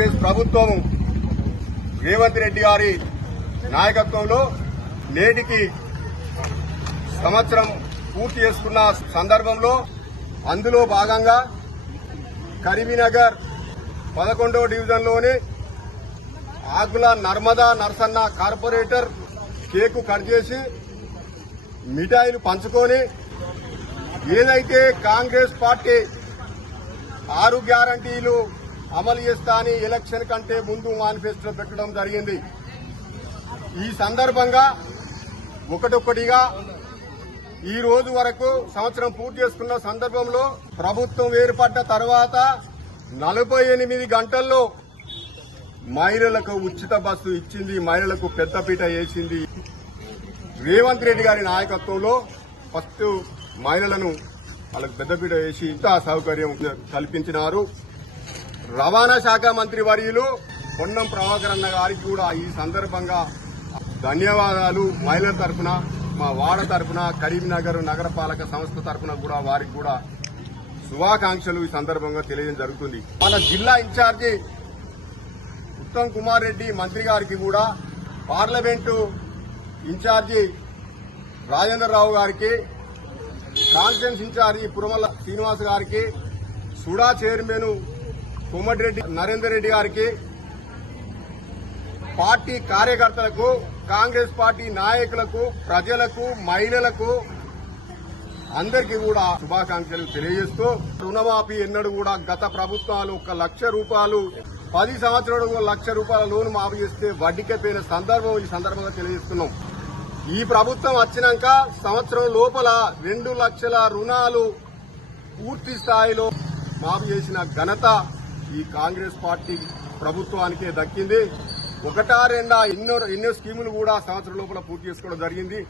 కాంగ్రెస్ ప్రభుత్వం రేవంత్ రెడ్డి గారి నాయకత్వంలో నేటికి సంవత్సరం పూర్తి చేసుకున్న సందర్భంలో అందులో భాగంగా కరీంనగర్ 11వ డివిజన్లోని Agula Narmada Narsanna corporator cake cut చేసి మిఠాయిలు పంచుకొని ఏదైతే కాంగ్రెస్ పార్టీ 6 గ్యారంటీలు అమలు చేస్తా అని ఎలక్షన్ కంటే ముందు మేనిఫెస్టో పెట్టడం జరిగింది. ఈ సందర్భంగా ఒకటొక్కటిగా ఈ రోజు వరకు సంవత్సరం పూర్తి చేసుకున్న సందర్భంలో ప్రభుత్వం ఏర్పడ్డ తర్వాత 48 గంటల్లో మహిళలకు ఉచిత బస్సు ఇచ్చింది, మహిళలకు పెద్దపీట వేసింది. రేవంత్ రెడ్డి గారి నాయకత్వంలో ఫస్ట్ మహిళలను వాళ్ళకు పెద్దపీట వేసి ఇంత సౌకర్యం కల్పించినారు. రవాణా శాఖ మంత్రి వర్యులు పొన్నం ప్రభాకర్ అన్న గారికి కూడా ఈ సందర్భంగా ధన్యవాదాలు. మహిళల తరఫున, మా వాడ తరఫున, కరీంనగర్ నగరపాలక సంస్థ తరఫున కూడా వారికి కూడా శుభాకాంక్షలు ఈ సందర్భంగా తెలియజేయడం జరుగుతుంది. మన జిల్లా ఇన్ఛార్జి ఉత్తమ్ కుమార్ రెడ్డి మంత్రి గారికి కూడా, పార్లమెంటు ఇన్ఛార్జి రాజేంద్రరావు గారికి, కాన్ఫరెన్స్ ఇన్ఛార్జి పురమల శ్రీనివాస్ గారికి, సుడా చైర్మన్ కోమటిరెడ్డి నరేందర్ రెడ్డి గారికి, పార్టీ కార్యకర్తలకు, కాంగ్రెస్ పార్టీ నాయకులకు, ప్రజలకు, మహిళలకు అందరికీ కూడా శుభాకాంక్షలు తెలియజేస్తూ, రుణమాఫీ ఎన్నడూ కూడా గత ప్రభుత్వాలు 1 లక్ష రూపాయలు 10 సంవత్సరాలు 1 లక్ష రూపాయల లోను మాఫీ చేస్తే వడ్డీకైపోయిన సందర్భం ఈ సందర్భంగా తెలియజేస్తున్నాం. ఈ ప్రభుత్వం వచ్చినాక సంవత్సరం లోపల 2 లక్షల రుణాలు పూర్తి స్థాయిలో మాఫీ చేసిన ఘనత ఈ కాంగ్రెస్ పార్టీ ప్రభుత్వానికే దక్కింది. ఒకటా రెండా ఎన్నో స్కీములు కూడా సంవత్సరం లోపల పూర్తి చేసుకోవడం జరిగింది.